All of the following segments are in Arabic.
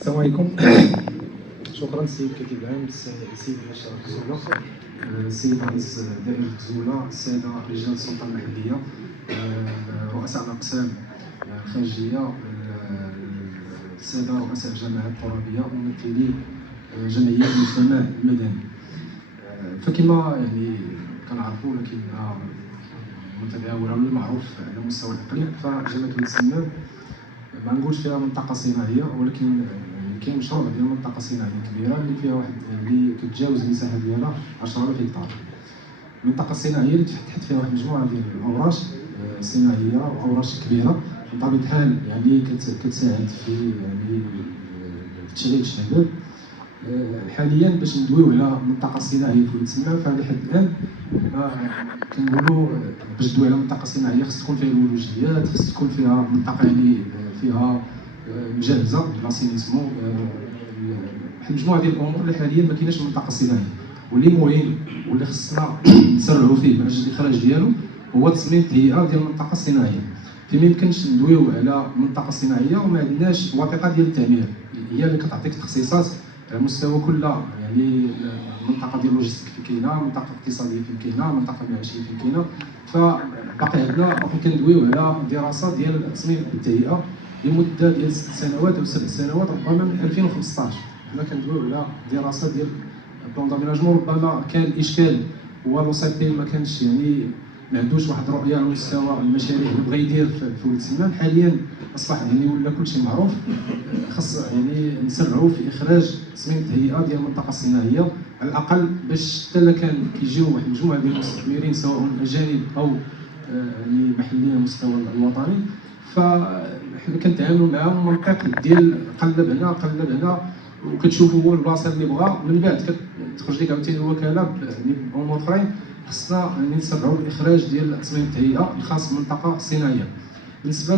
السلام عليكم. شكرا السيد كاتب العام، السيد باشا غزولة، السيد رئيس دائرة غزولة، السادة رجال السلطة المحلية، رؤساء الأقسام الخارجية، السادة رؤساء الجماعات الترابية، ممثلي جمعيات المجتمع المدني. فكما يعني كنعرفوا ولكن متداولة والمعروف على مستوى الإقليم، فجامعة ولد سمان ما نقولش فيها منطقة صناعية، ولكن كاين مشروع ديال منطقة صناعية كبيرة اللي فيها واحد اللي كتجاوز المساحة ديالها 10,000 هكتار. المنطقة الصناعية اللي تفتحت فيها واحد المجموعة ديال الأوراش صناعية وأوراش كبيرة بطبيعة الحال، يعني كتساعد في يعني تشغيل الشباب. حاليا باش ندويو على منطقة صناعية في ولد سمان، فلحد الآن كنقولوا باش تدوي على منطقة صناعية خص تكون فيها الولوجيات، خص تكون فيها منطقة يعني فيها مجهزة لاسينيسمون، واحد المجموعة ديال الأمور اللي حاليا ما كايناش منطقة صناعية، واللي مهم واللي خصنا نسرعوا فيه من أجل الإخراج ديالو هو تصميم التهيئة ديال المنطقة الصناعية. فما يمكنش ندويو على منطقة صناعية وما عندناش وثيقة ديال التعمير هي اللي كتعطيك تخصيصات على مستوى كل يعني المنطقة ديال اللوجيستيك فين كاينه، المنطقة الاقتصادية فين كاينه، المنطقة المعيشية فين كاينه. فباقي عندنا كندويو على دراسة ديال تصميم التهيئة لمدة ديال 6 سنوات أو 7 سنوات، ربما من 2015 حنا كندويو على دراسة ديال بلان داميناجمون. ربما كان الإشكال هو لو سي بي ما كانش يعني ما عندوش واحد الرؤيه على مستوى المشاريع اللي بغا يدير في ولد سمان. حاليا اصبح يعني ولا كلشي معروف، خاص يعني نسرعوا في اخراج تصميم التهيئه ديال المنطقه الصناعيه على الاقل، باش حتى الا كان كيجيو واحد المجموعه ديال المستثمرين سواء اجانب او يعني محليين على المستوى الوطني، فحنا كنتعاملوا معاهم منطق ديال قلب هنا وكتشوفوا هو البلاصه اللي بغا، من بعد كتخرج لك عاوتاني الوكاله بامور اخرين. خصنا يعني نسرعوا الاخراج ديال تصميم التهيئه الخاص بالمنطقه الصناعيه. بالنسبه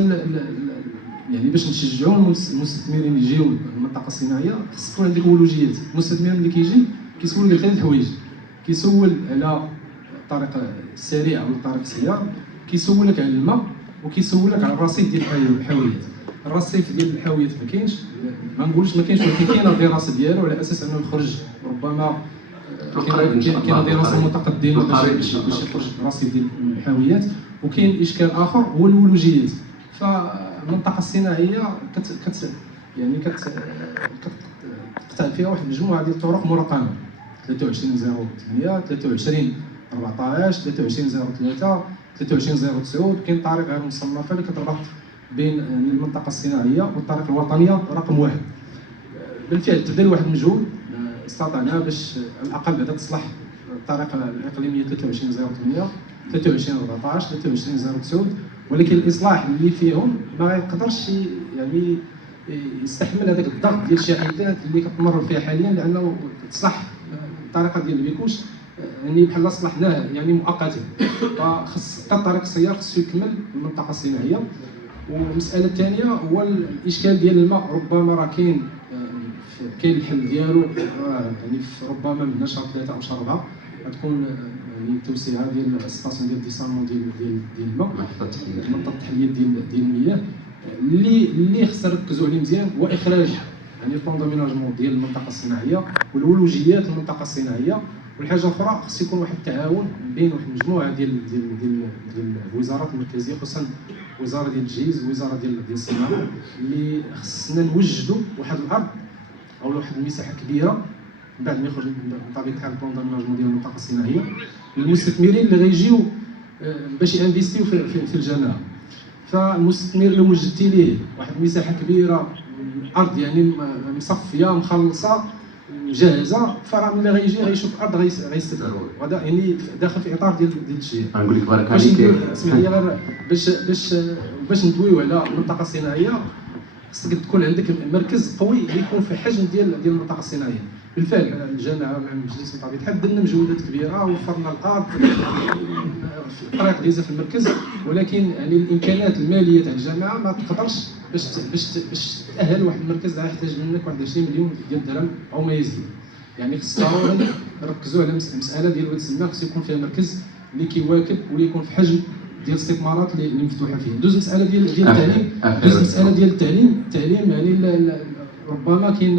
يعني باش نشجعوا المستثمرين يجيو للمنطقه الصناعيه، خص تكون عندك ولوجيات. المستثمر اللي كيجي كيسول على 3 حوايج: كيسول على الطريق السريع او الطريق السيار، كيسولك على الماء، وكيسولك على الرصيد ديال الحاويات. الرصيد ديال الحاويات ما كاينش، ما نقولش ما كاينش، ولكن كاينه الدراسه ديالو على اساس انه يخرج ربما كاين دراسه متقدمه باش يخرج رصيد ديال الحاويات. وكاين اشكال اخر هو الولوجيات. فالمنطقه الصناعيه يعني كتقطع فيها واحد المجموعه ديال الطرق مرقمه: 2308، 2314، 2303، 2309. كاين طريق غير مصنفه اللي كتربط بين المنطقه الصناعيه والطريق الوطنيه رقم 1. بالفعل تبذل واحد المجهود، استطعنا باش على الاقل بعدا تصلح الطريقه الاقليميه 2308، 2314، 2309. ولكن الاصلاح اللي فيهم ما يقدرش يعني يستحمل هذاك الضغط ديال الشاحنات اللي كتمر فيها حاليا، لانه تصلح الطريقه ديال البيكوش يعني بحال صلحناه يعني مؤقتا. فخص حتى الطريق السيار خصو يكمل المنطقه الصناعيه. والمساله الثانيه هو الاشكال ديال الماء. ربما راه كاين الحل ديالو، يعني ربما من شهر 3 او شهر 4 غتكون يعني التوسعه ديال الستاسيون ديال ديسالمون ديال الماء، منطقه التحليه ديال المياه. اللي خصنا نركزوا عليه مزيان هو اخراج يعني البلان داميناجمون ديال المنطقه الصناعيه والولوجيات المنطقه الصناعيه. والحاجه الاخرى خص يكون واحد التعاون بين واحد المجموعه ديال الوزارات المركزيه، خصوصا وزاره ديال التجهيز ووزاره ديال الصناعه، اللي خصنا نوجدوا واحد الارض او واحد المساحه كبيره بعد ما يخرج بطبيعه الحال البلان داميناجمون ديال المنطقه الصناعيه للمستثمرين اللي غيجيو باش ينفيستيو في الجامعه. فالمستثمر اللي وجدتي ليه واحد المساحه كبيره، ارض يعني مصفيه مخلصه مجهزه، فراه ملي غيجي غيشوف ارض غيستثمر. وهذا يعني داخل في اطار ديال التشجيع. نقول لك بارك عليك. اسمح لي غير باش ندويو على المنطقه الصناعيه، خصك تكون عندك مركز قوي اللي يكون في حجم ديال المنطقه الصناعيه. بالفعل الجامعه مع المجلس بطبيعه الحال درنا مجهودات كبيره، وفرنا الارض، الطريق ديزا في المركز، ولكن يعني الامكانيات الماليه تاع الجامعه ما تقدرش باش تاهل واحد المركز اللي يحتاج منك واحد 20 مليون ديال الدرهم او ما يزيد. يعني خصنا نركزوا على المساله ديال ولد سمان، خص يكون فيها مركز اللي كيواكب واللي يكون في حجم ديال الاستثمارات اللي مفتوحه فيه. دوز المساله ديال التعليم. التعليم يعني ربما كاين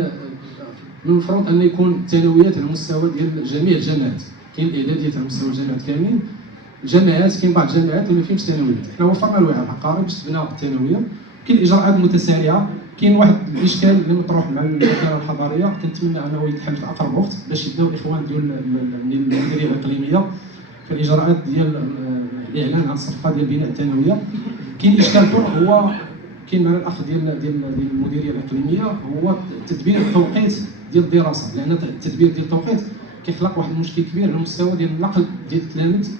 من المفروض ان يكون الثانويات على المستوى ديال جميع الجامعات، كاين الاعداديات على مستوى الجامعات كاملين، الجامعات كاين بعض الجامعات اللي ما فيهمش ثانويات، حنا وفرنا الوعي العقاري باش تبنى الثانويه، كاين الاجراءات المتسارعه، كاين واحد الاشكال اللي مطروح مع الوكاله الحضاريه كنتمنى انه يتحل في اقرب وقت باش يبداو الاخوان ديال المديريه الاقليميه في الاجراءات ديال الاعلان عن الصفقه ديال بناء الثانويه. كاين اشكال اخر هو كاين معنا الاخ ديال المديريه الاقليميه هو تدبير التوقيت ديال الدراسه، لان التدبير ديال التوقيت كيخلق واحد المشكل كبير على المستوى ديال النقل ديال التلاميذ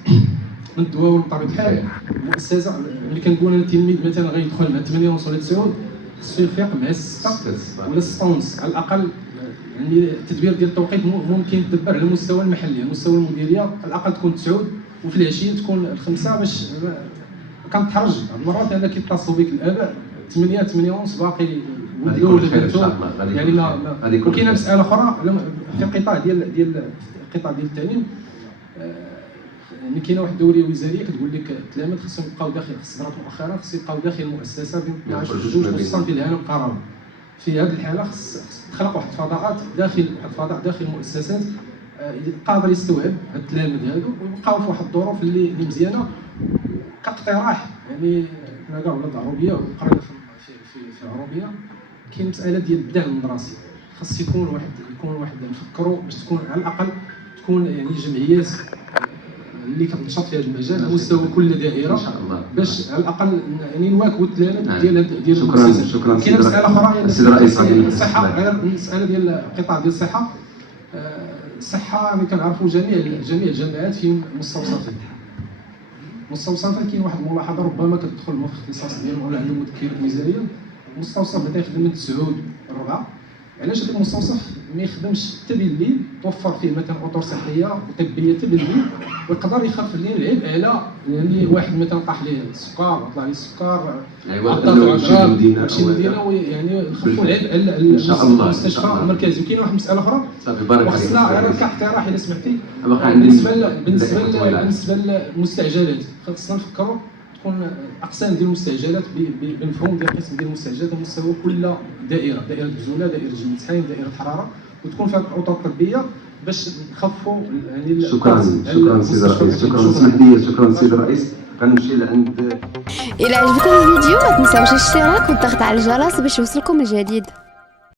من الدواوين بطبيعه الحال. المؤسسه ملي كنقول انا تلميذ مثلا غيدخل مع 8 ونص ولا 9 خصو يفيق مع 6 ولا 6 ونص على الاقل. يعني التدبير ديال التوقيت ممكن يتدبر على المستوى المحلي، على مستوى المديريه على الاقل تكون 9 وفي العشيه تكون 5 باش كنتحرج بعض المرات انا كيتصلوا بك الاباء 8 ونص باقي ولدوا ولا بنتو. يعني ما وكاينه مساله اخرى في القطاع ديال التعليم، يعني كاينه واحد الدوريه وزاريه كتقول لك التلاميذ خصهم يبقاو داخل الصدرات مؤخرا خصهم يبقاو داخل المؤسسه ب 12 2 في العام القرار. في هذه الحاله خص تخلق واحد الفضاءات داخل المؤسسات قادر يستوعب هاد التلاميذ هادو ويبقاو في واحد الظروف اللي مزيانه. كاقتراح يعني حنا كاع ولاد العروبيه وقرينا في العروبيه كاين مساله ديال الدعم المدرسي، خاص يكون واحد نفكروا باش تكون على الاقل تكون يعني جمعيات اللي كتنشط في هذا المجال على مستوى كل دائره باش على الاقل يعني نواكبوا التلاميذ ديال شكرا. كاينه مساله اخرى السيد الرئيس الصحه، غير المساله ديال القطاع ديال الصحه يعني كنعرفوا جميع الجامعات فيهم مستوصفات كاين واحد الملاحظه ربما كتدخل في الاختصاص ديالهم ولا عندهم مذكرات وزاريه. المستوصف بدا يخدم من 9 ل4، علاش هذا المستوصف ما يخدمش حتى بالليل، توفر فيه مثلا اطر صحيه وطبيه حتى بالليل ويقدر يخفف ليه العبء على يعني واحد مثلا طاح ليه السكر طلع ليه السكر شي مدينه يعني يخففوا العبء على المستشفى المركزي. وكاين واحد المساله اخرى وخصنا انا كاقتراح اذا سمحتي بالنسبه للمستعجلات خصنا نفكروا تكون اقسام ديال المستعجلات بمفهوم ديال قسم ديال المستعجلات على مستوى كل دائره بزوله، دائره جنتين، دائره حراره، وتكون فيها الاطر الطبيه باش نخفوا يعني شكرا سيدي الرئيس. شكرا سيدي الرئيس. غنمشي لعند الى عجبكم الفيديو ما تنساوش الاشتراك والضغط على الجرس باش يوصلكم الجديد.